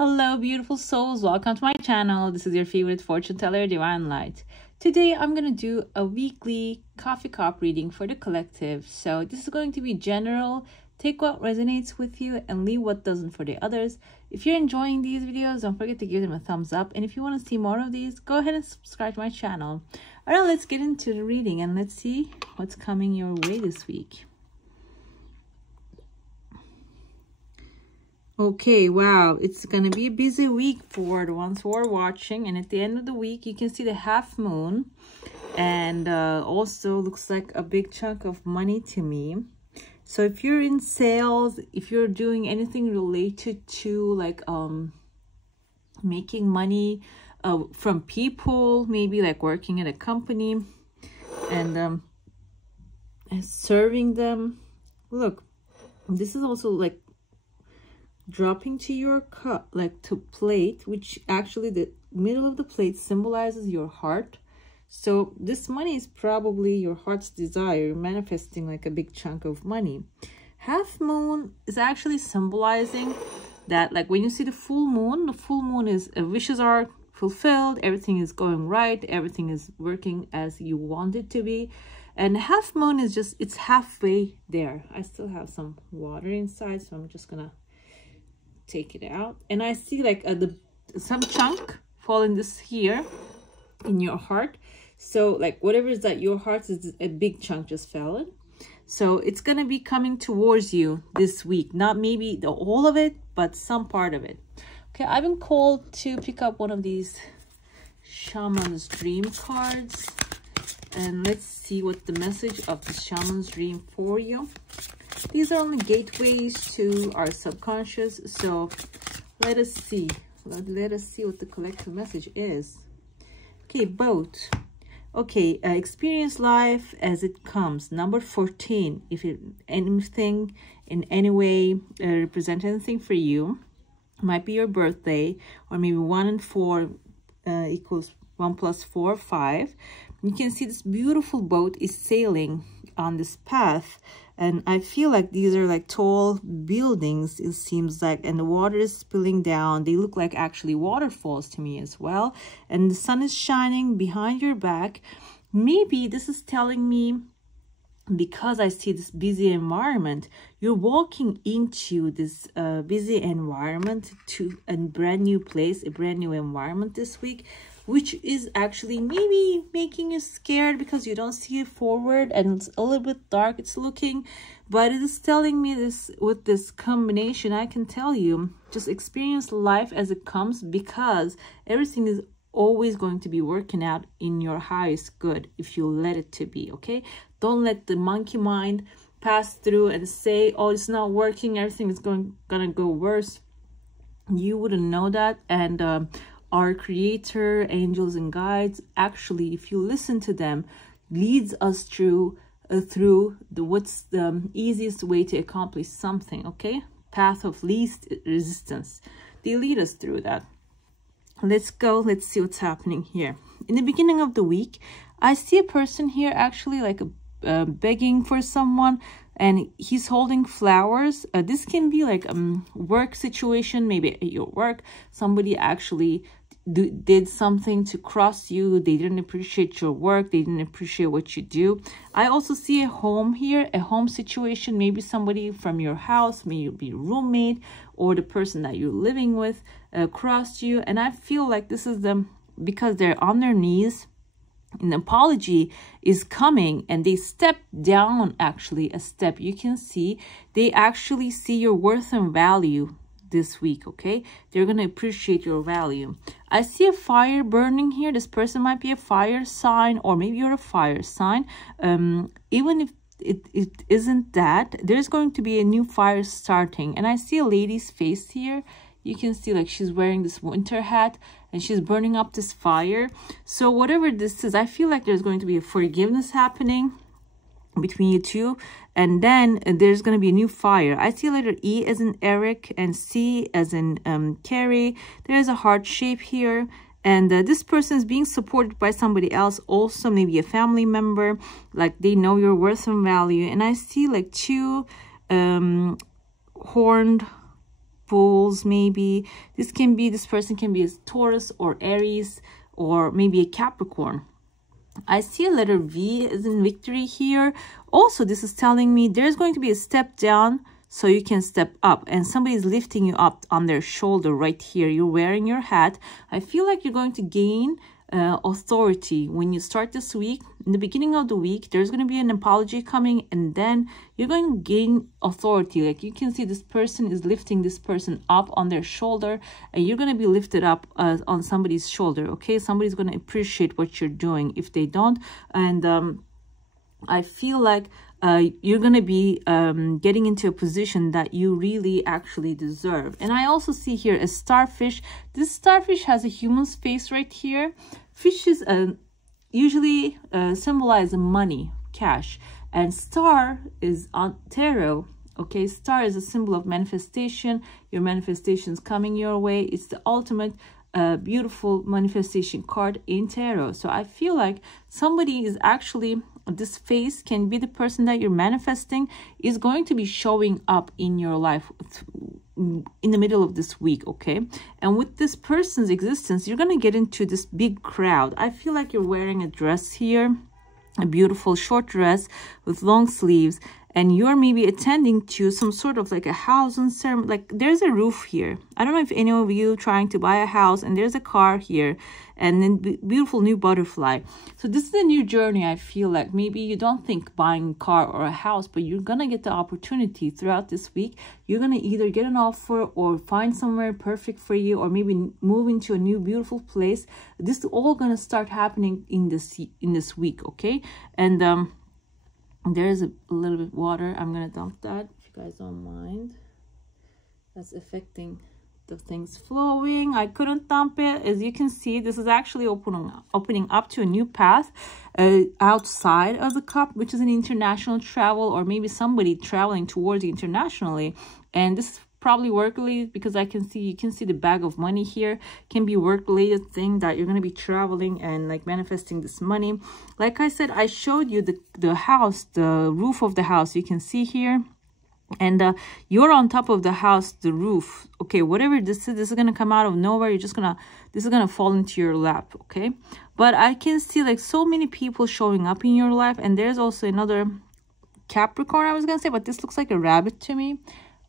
Hello beautiful souls, welcome to my channel. This is your favorite fortune teller, Divine Light. Today I'm going to do a weekly coffee cup reading for the collective. So this is going to be general. Take what resonates with you and leave what doesn't for the others. If you're enjoying these videos, don't forget to give them a thumbs up. And if you want to see more of these, go ahead and subscribe to my channel. Alright, let's get into the reading and let's see what's coming your way this week. Okay, wow, it's gonna be a busy week for the ones who are watching, and at the end of the week you can see the half moon, and also looks like a big chunk of money to me. So if you're in sales, if you're doing anything related to like making money from people, maybe like working at a company and serving them, look, this is also like dropping to your cup, like to plate, which actually the middle of the plate symbolizes your heart. So this money is probably your heart's desire. You're manifesting like a big chunk of money. Half moon is actually symbolizing that, like when you see the full moon is wishes are fulfilled, everything is going right, everything is working as you want it to be. And half moon is just, it's halfway there. I still have some water inside, so I'm just gonna take it out, and I see like some chunk falling this here in your heart. So like whatever is that your heart is, a big chunk just fell in. So it's gonna be coming towards you this week, not maybe the whole of it, but some part of it. Okay, I've been called to pick up one of these shaman's dream cards, and let's see what the message of the shaman's dream for you. These are only gateways to our subconscious, so let us see. Let us see what the collective message is. Okay, boat. Okay, experience life as it comes. Number 14. If anything in any way represent anything for you, might be your birthday, or maybe 1 and 4 equals 1 plus 4, 5. You can see this beautiful boat is sailing on this path, and I feel like these are like tall buildings, it seems like, and the water is spilling down. They look like actually waterfalls to me as well, and the sun is shining behind your back. Maybe this is telling me, because I see this busy environment, you're walking into this busy environment to a brand new place, a brand new environment this week, which is actually maybe making you scared because you don't see it forward and it's a little bit dark, it's looking, but it is telling me this. With this combination, I can tell you, just experience life as it comes, because everything is always going to be working out in your highest good if you let it to be. Okay, don't let the monkey mind pass through and say, oh, it's not working, everything is gonna go worse. You wouldn't know that. And our creator, angels and guides, actually, if you listen to them, leads us through what's the easiest way to accomplish something. Okay, path of least resistance, they lead us through that. Let's go, let's see what's happening here. In the beginning of the week, I see a person here actually like begging for someone, and he's holding flowers. This can be like a work situation, maybe at your work. Somebody actually did something to cross you. They didn't appreciate your work, they didn't appreciate what you do. I also see a home here, a home situation. Maybe somebody from your house, maybe your roommate or the person that you're living with crossed you. And I feel like this is them, because they're on their knees, an apology is coming, and they step down, actually a step. You can see they actually see your worth and value this week. Okay, they're gonna appreciate your value. I see a fire burning here. This person might be a fire sign, or maybe you're a fire sign. Even if it isn't that, there's going to be a new fire starting. And I see a lady's face here. You can see like she's wearing this winter hat and she's burning up this fire. So whatever this is, I feel like there's going to be a forgiveness happening between you two, and then there's going to be a new fire. I see letter E as in Eric and C as in Carrie. There's a heart shape here, and this person is being supported by somebody else, also maybe a family member, like they know your worth and value. And I see like two horned Fools, maybe. This person can be a Taurus or Aries, or maybe a Capricorn. I see a letter V as in victory here. Also, this is telling me there's going to be a step down so you can step up, and somebody is lifting you up on their shoulder right here. You're wearing your hat. I feel like you're going to gain authority when you start this week. In the beginning of the week, there's going to be an apology coming, and then you're going to gain authority. Like you can see, this person is lifting this person up on their shoulder, and you're going to be lifted up on somebody's shoulder. Okay, somebody's going to appreciate what you're doing if they don't. And I feel like you're going to be getting into a position that you really actually deserve. And I also see here a starfish. This starfish has a human's face right here. Fishes usually symbolize money, cash. And star is on tarot. Okay, star is a symbol of manifestation. Your manifestation is coming your way. It's the ultimate beautiful manifestation card in tarot. So I feel like somebody is actually, this face can be the person that you're manifesting, is going to be showing up in your life in the middle of this week. Okay, and with this person's existence, you're going to get into this big crowd. I feel like you're wearing a dress here, a beautiful short dress with long sleeves, and you're maybe attending to some sort of like a house and ceremony. Like there's a roof here. I don't know if any of you trying to buy a house, and there's a car here, and then beautiful new butterfly. So this is a new journey. I feel like maybe you don't think buying a car or a house, but you're gonna get the opportunity throughout this week. You're gonna either get an offer or find somewhere perfect for you, or maybe move into a new beautiful place. This is all gonna start happening in this week. Okay, and there's a little bit of water. I'm gonna dump that if you guys don't mind. That's affecting the things flowing. I couldn't dump it. As you can see, this is actually opening up to a new path outside of the cup, which is an international travel, or maybe somebody traveling towards you internationally. And this is probably work related, because you can see the bag of money here. Can be work related thing that you're going to be traveling and like manifesting this money. Like I said, I showed you the house, the roof of the house. You can see here, and you're on top of the house, the roof. Okay, whatever this is going to come out of nowhere. This is going to fall into your lap. Okay, but I can see like so many people showing up in your life. And there's also another Capricorn, I was going to say, but this looks like a rabbit to me.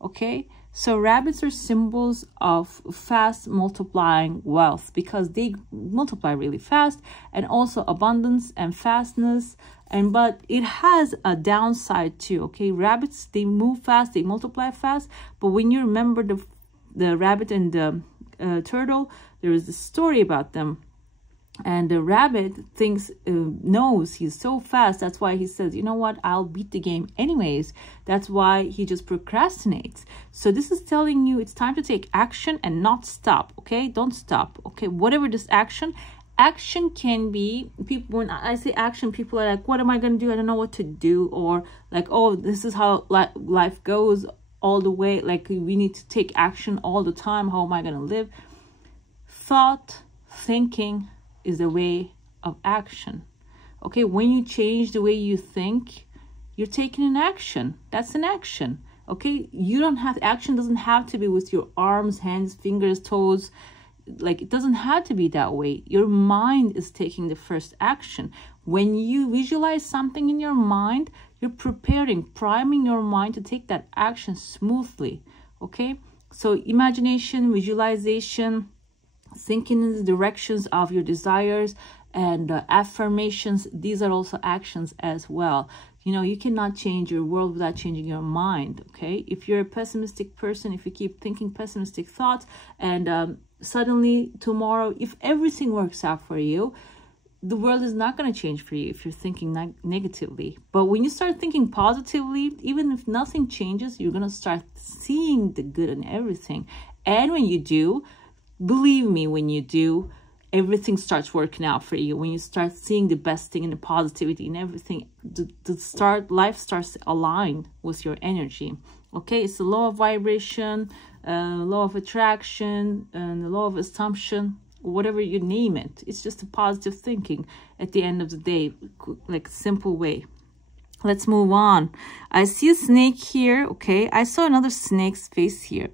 Okay, so rabbits are symbols of fast multiplying wealth, because they multiply really fast, and also abundance and fastness. But it has a downside too. Okay, rabbits, they move fast, they multiply fast, but when you remember the rabbit and the turtle, there is a story about them. And the rabbit knows he's so fast. That's why he says, you know what, I'll beat the game anyways. That's why he just procrastinates. So this is telling you it's time to take action and not stop. Okay, don't stop. Okay, whatever this action can be. People, when I say action, people are like, what am I going to do? I don't know what to do. Or like, oh, this is how life goes all the way. Like, we need to take action all the time. How am I going to live? Thinking is a way of action. Okay, when you change the way you think, you're taking an action. That's an action. Okay, action doesn't have to be with your arms, hands, fingers, toes. Like, it doesn't have to be that way. Your mind is taking the first action. When you visualize something in your mind, you're priming your mind to take that action smoothly. Okay, so imagination, visualization, thinking in the directions of your desires, and affirmations, these are also actions as well. You know, you cannot change your world without changing your mind. Okay, if you're a pessimistic person, if you keep thinking pessimistic thoughts, and suddenly tomorrow, if everything works out for you, the world is not going to change for you if you're thinking negatively. But when you start thinking positively, even if nothing changes, you're going to start seeing the good in everything. And when you do, believe me, when you do, everything starts working out for you. When you start seeing the best thing and the positivity and everything, life starts to align with your energy. Okay, it's the law of vibration, law of attraction, and the law of assumption, whatever you name it. It's just a positive thinking at the end of the day, like simple way. Let's move on. I see a snake here. Okay, I saw another snake's face here.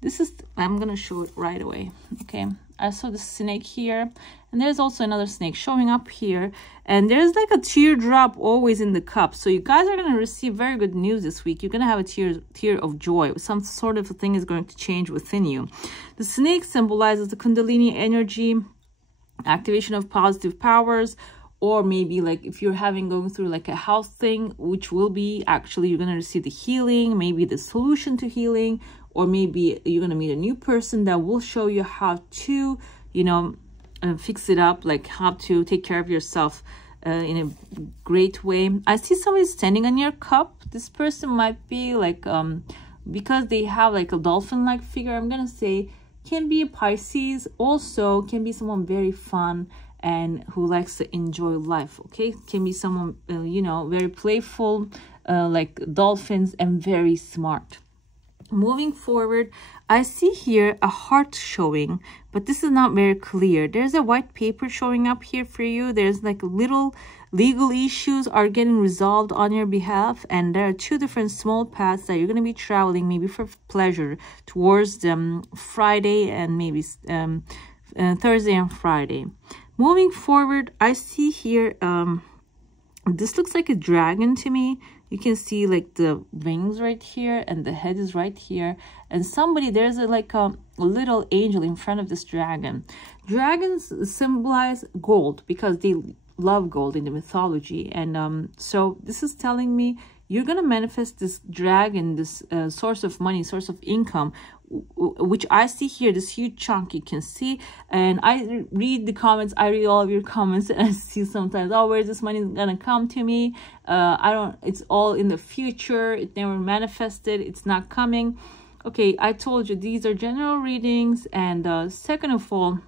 This is, I'm gonna show it right away. Okay, I saw the snake here, and there's also another snake showing up here, and there's like a teardrop always in the cup. So you guys are gonna receive very good news this week. You're gonna have a tear of joy. Some sort of a thing is going to change within you. The snake symbolizes the Kundalini energy, activation of positive powers, or maybe like if you're going through like a health thing, which will be actually you're going to receive the healing, maybe the solution to healing, or maybe you're going to meet a new person that will show you how to, you know, fix it up, like how to take care of yourself in a great way. I see somebody standing on your cup. This person might be like, because they have like a dolphin-like figure, I'm going to say can be a Pisces, also can be someone very fun and who likes to enjoy life. Okay, can be someone you know, very playful, like dolphins, and very smart. Moving forward, I see here a heart showing, but this is not very clear. There's a white paper showing up here for you. There's like little legal issues are getting resolved on your behalf, and there are two different small paths that you're going to be traveling, maybe for pleasure, towards Friday and maybe Thursday and Friday. Moving forward, I see here, this looks like a dragon to me. You can see like the wings right here, and the head is right here. And somebody, there's like a little angel in front of this dragon. Dragons symbolize gold because they love gold in the mythology. And so this is telling me you're going to manifest this dragon, this source of money, source of income, which I see here, this huge chunk you can see. And I read the comments, I read all of your comments, and I see sometimes, oh, where's this money gonna come to me? It's all in the future, it never manifested, it's not coming. Okay, I told you these are general readings. And second of all,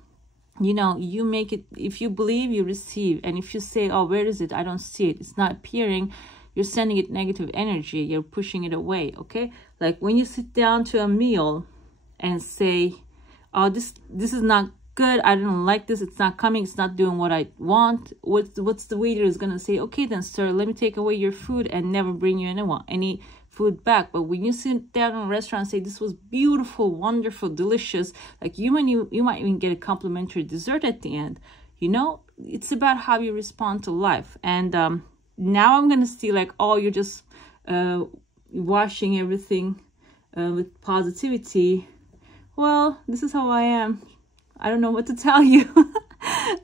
you know, you make it, if you believe, you receive. And if you say, oh, where is it? I don't see it, it's not appearing, you're sending it negative energy, you're pushing it away. Okay, like when you sit down to a meal and say, oh, this is not good, I don't like this, it's not coming, it's not doing what I want, what's the waiter is gonna say? Okay then, sir, let me take away your food and never bring you any food back. But when you sit down in a restaurant and say, this was beautiful, wonderful, delicious, like you might even get a complimentary dessert at the end. You know, it's about how you respond to life. And now I'm gonna see like, oh, you're just washing everything with positivity. Well, this is how I am. I don't know what to tell you.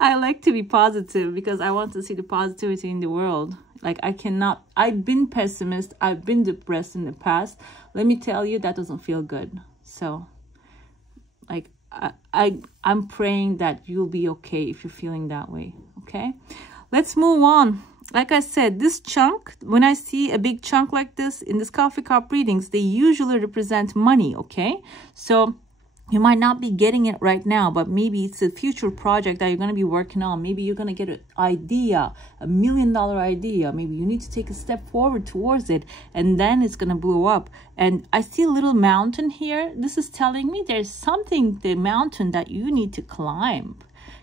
I like to be positive because I want to see the positivity in the world. Like I've been pessimist, I've been depressed in the past. Let me tell you, that doesn't feel good. So like I'm praying that you'll be okay if you're feeling that way. Okay, let's move on. Like I said, this chunk, when I see a big chunk like this in this coffee cup readings, they usually represent money. Okay, so you might not be getting it right now, but maybe it's a future project that you're going to be working on. Maybe you're going to get an idea, $1 million idea. Maybe you need to take a step forward towards it, and then it's going to blow up. And I see a little mountain here. This is telling me there's something, the mountain, that you need to climb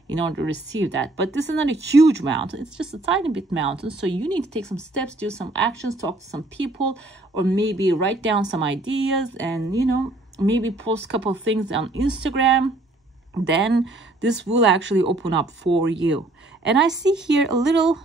in order to receive that. But this is not a huge mountain, it's just a tiny bit mountain. So you need to take some steps, do some actions, talk to some people, or maybe write down some ideas, and you know, maybe post a couple of things on Instagram. Then this will actually open up for you. And I see here a little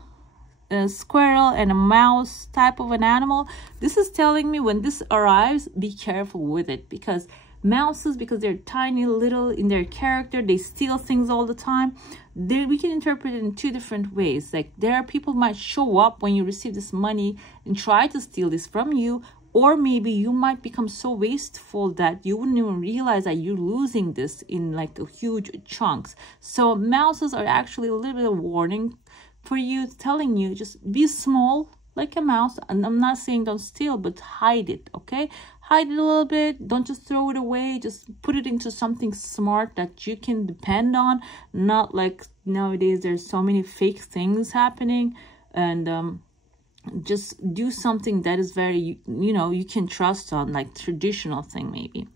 squirrel and a mouse type of an animal. This is telling me when this arrives, be careful with it, because mouses, because they're tiny little in their character, they steal things all the time. We can interpret it in two different ways. Like there are people might show up when you receive this money and try to steal this from you, or maybe you might become so wasteful that you wouldn't even realize that you're losing this in like a huge chunks. So mouses are actually a little bit of warning for you, telling you just be small like a mouse. And I'm not saying don't steal, but hide it. Okay, hide it a little bit. Don't just throw it away, just put it into something smart that you can depend on. Not like nowadays there's so many fake things happening. And just do something that is very, you know, you can trust on, like traditional thing maybe.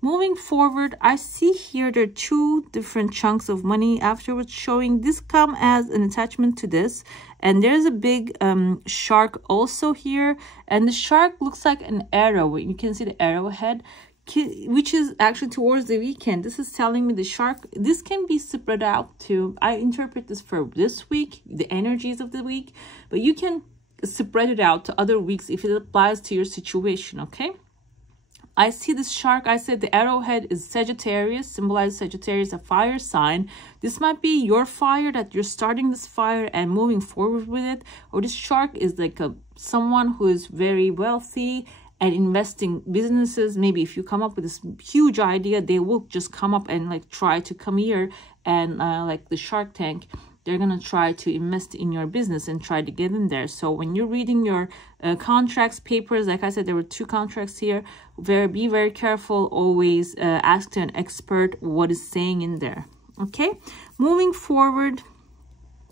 Moving forward, I see here there are two different chunks of money afterwards showing. This come as an attachment to this, and there's a big shark also here, and the shark looks like an arrow. You can see the arrowhead. which is actually towards the weekend. This is telling me the shark, this can be spread out to, I interpret this for this week, the energies of the week, but you can spread it out to other weeks if it applies to your situation, okay? I see this shark. I said the arrowhead is Sagittarius, symbolizes Sagittarius, a fire sign. This might be your fire, that you're starting this fire and moving forward with it. Or this shark is like someone who is very wealthy and investing businesses. Maybe if you come up with this huge idea, they will just come up and like try to come here and like the Shark Tank, they're going to try to invest in your business and try to get in there. So when you're reading your contracts, papers, like I said, there were 2 contracts here. Be very careful. Always ask an expert what is saying in there. Okay, moving forward.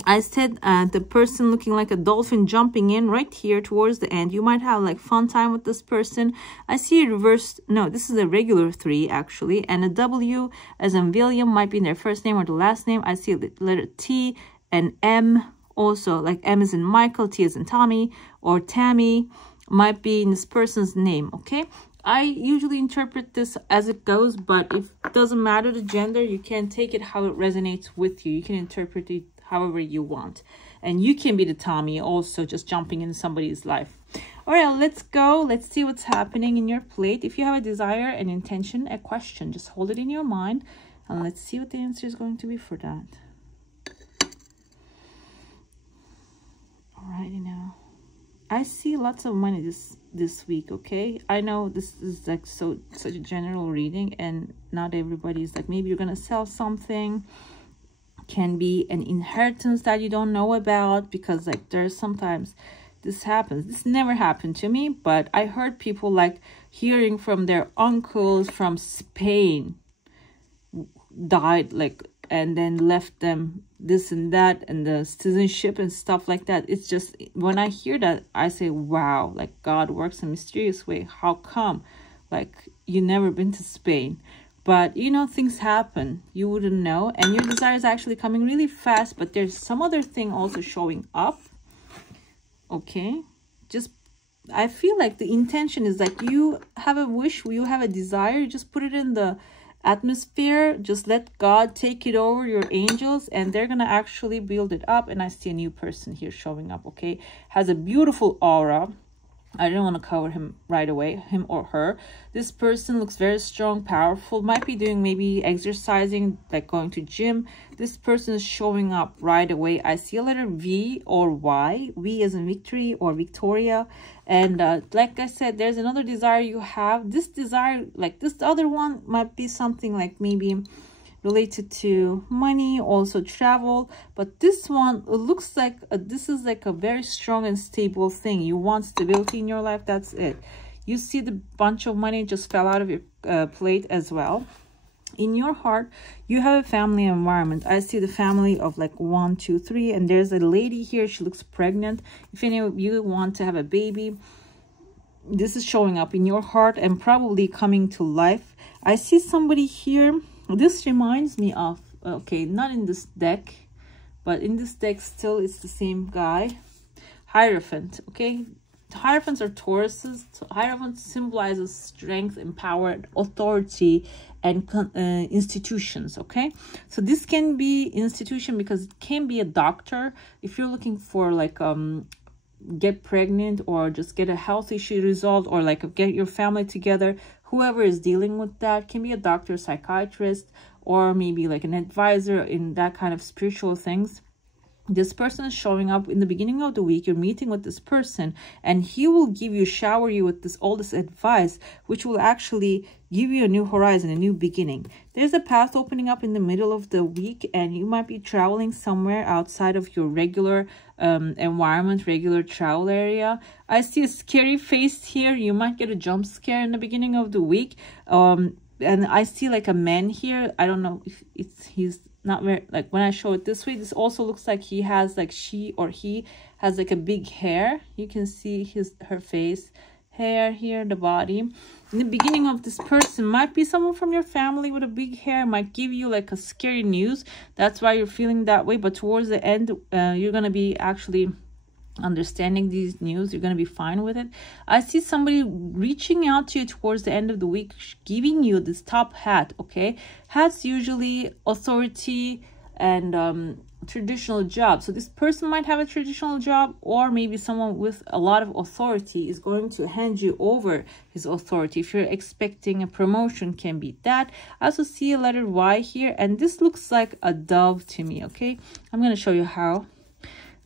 I said the person looking like a dolphin jumping in right here towards the end. You might have like fun time with this person. I see a reversed, no, this is a regular 3 actually. And a W as in William might be in their first name or the last name. I see the letter T and M also, like M as in Michael, T as in Tommy, or Tammy might be in this person's name, okay? I usually interpret this as it goes, but if it doesn't matter the gender, you can take it how it resonates with you. You can interpret it however you want, and you can be the Tommy also, just jumping in somebody's life. All right, let's go. Let's see what's happening in your plate. If you have a desire, an intention, a question, just hold it in your mind and let's see what the answer is going to be for that. All right, now I see lots of money this week, okay? I know this is like such a general reading, and not everybody's like, maybe you're gonna sell something. Can be an inheritance that you don't know about, because like there's sometimes this happens. This never happened to me, but I heard people like hearing from their uncles from Spain died, like, and then left them this and that and the citizenship and stuff like that. It's just, when I hear that, I say, wow, like God works in a mysterious way. How come? Like, you never been to Spain? But, you know, things happen. You wouldn't know. And your desire is actually coming really fast. But there's some other thing also showing up. Okay. Just, I feel like the intention is like you have a wish, you have a desire. You just put it in the atmosphere. Just let God take it over, your angels. And they're going to actually build it up. And I see a new person here showing up. Okay. Has a beautiful aura. I don't want to cover him right away, him or her. This person looks very strong, powerful, might be doing maybe exercising, like going to gym. This person is showing up right away. I see a letter V or Y, V as in victory or Victoria. And like I said, there's another desire you have. This desire, like this other one, might be something like maybe related to money, also travel. But this one, it looks like this is like a very strong and stable thing. You want stability in your life. That's it. You see the bunch of money just fell out of your plate as well. In your heart, you have a family environment. I see the family of like 1, 2, 3, and there's a lady here. She looks pregnant. If any of you want to have a baby, this is showing up in your heart and probably coming to life. I see somebody here. This reminds me of, okay, not in this deck, but in this deck still it's the same guy. Hierophant, okay? Hierophants are Tauruses. Hierophant symbolizes strength, power, authority, and institutions, okay? So this can be institution because it can be a doctor. If you're looking for like get pregnant or just get a health issue resolved, or like get your family together, whoever is dealing with that can be a doctor, psychiatrist, or maybe like an advisor in that kind of spiritual things. This person is showing up in the beginning of the week. You're meeting with this person and he will give you, shower you with all this advice, which will actually give you a new horizon, a new beginning. There's a path opening up in the middle of the week, and you might be traveling somewhere outside of your regular environment, regular travel area. I see a scary face here. You might get a jump scare in the beginning of the week. And I see like a man here. I don't know if he's not very, like when I show it this way, this also looks like he has like, she or he has like a big hair. You can see her face, hair here, the body. In the beginning of this person might be someone from your family with a big hair, might give you like a scary news. That's why you're feeling that way. But towards the end, you're going to be actually understanding these news. You're going to be fine with it. I see somebody reaching out to you towards the end of the week, giving you this top hat. Okay, hats usually authority and traditional job. So this person might have a traditional job, or maybe someone with a lot of authority is going to hand you over his authority. If you're expecting a promotion, can be that. I also see a letter Y here, and this looks like a dove to me. Okay, I'm going to show you how.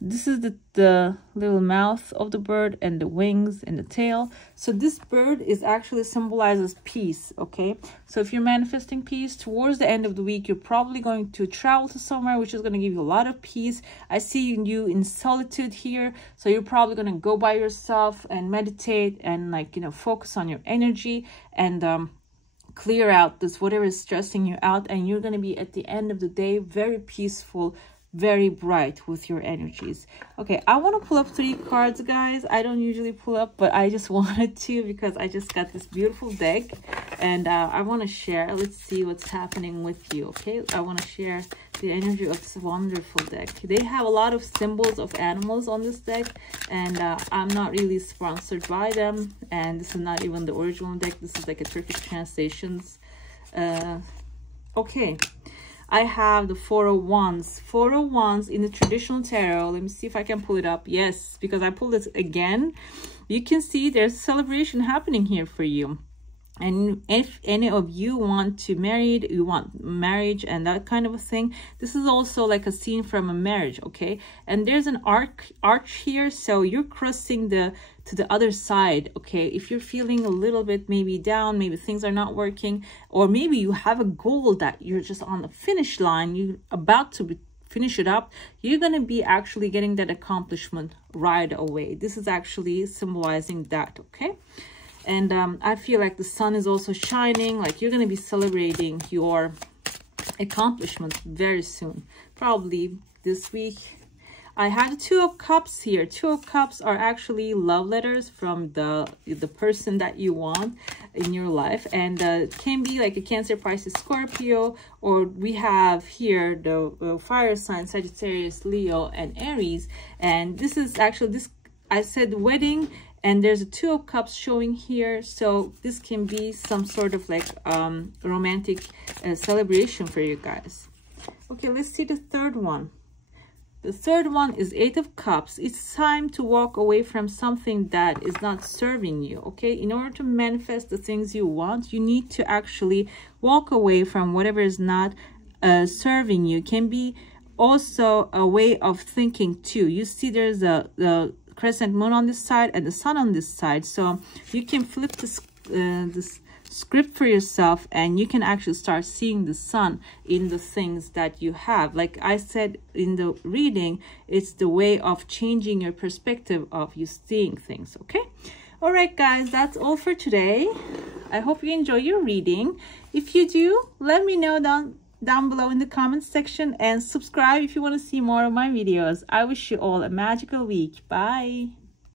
This is the little mouth of the bird and the wings and the tail. So this bird is actually symbolizes peace. Okay, so if you're manifesting peace towards the end of the week, you're probably going to travel to somewhere which is going to give you a lot of peace. I see you in solitude here, so you're probably going to go by yourself and meditate and, like, you know, focus on your energy and clear out this whatever is stressing you out, and you're going to be at the end of the day very peaceful, very bright with your energies. Okay, I want to pull up 3 cards, guys. I don't usually pull up, but I just wanted to because I just got this beautiful deck, and I want to share. Let's see what's happening with you. Okay, I want to share the energy of this wonderful deck. They have a lot of symbols of animals on this deck, and I'm not really sponsored by them, and this is not even the original deck. This is like a Turkish translations. Okay, I have the 4 of Wands. 4 of Wands in the traditional tarot. Let me see if I can pull it up. Yes, because I pulled it again. You can see there's a celebration happening here for you. And if any of you want to marry, you want marriage and that kind of a thing, this is also like a scene from a marriage. Okay, and there's an arch here, so you're crossing to the other side. Okay, if you're feeling a little bit maybe down, maybe things are not working, or maybe you have a goal that you're just on the finish line, you're about to finish it up, you're going to be actually getting that accomplishment right away. This is actually symbolizing that. Okay, and I feel like the sun is also shining, like you're going to be celebrating your accomplishments very soon, probably this week. I had 2 of Cups here. 2 of Cups are actually love letters from the person that you want in your life, and it can be like a Cancer, Pisces, Scorpio, or we have here the fire sign Sagittarius, Leo, and Aries. And this is actually, this, I said wedding, and there's a 2 of Cups showing here, so this can be some sort of like romantic celebration for you guys. Okay, let's see the 3rd one. The 3rd one is 8 of Cups. It's time to walk away from something that is not serving you. Okay, in order to manifest the things you want, you need to actually walk away from whatever is not serving you. Can be also a way of thinking too. You see there's the crescent moon on this side and the sun on this side, so you can flip this script for yourself, and you can actually start seeing the sun in the things that you have. Like I said in the reading, it's the way of changing your perspective of you seeing things. Okay, all right guys, that's all for today. I hope you enjoy your reading. If you do, let me know down below in the comments section, and subscribe if you want to see more of my videos. I wish you all a magical week. Bye.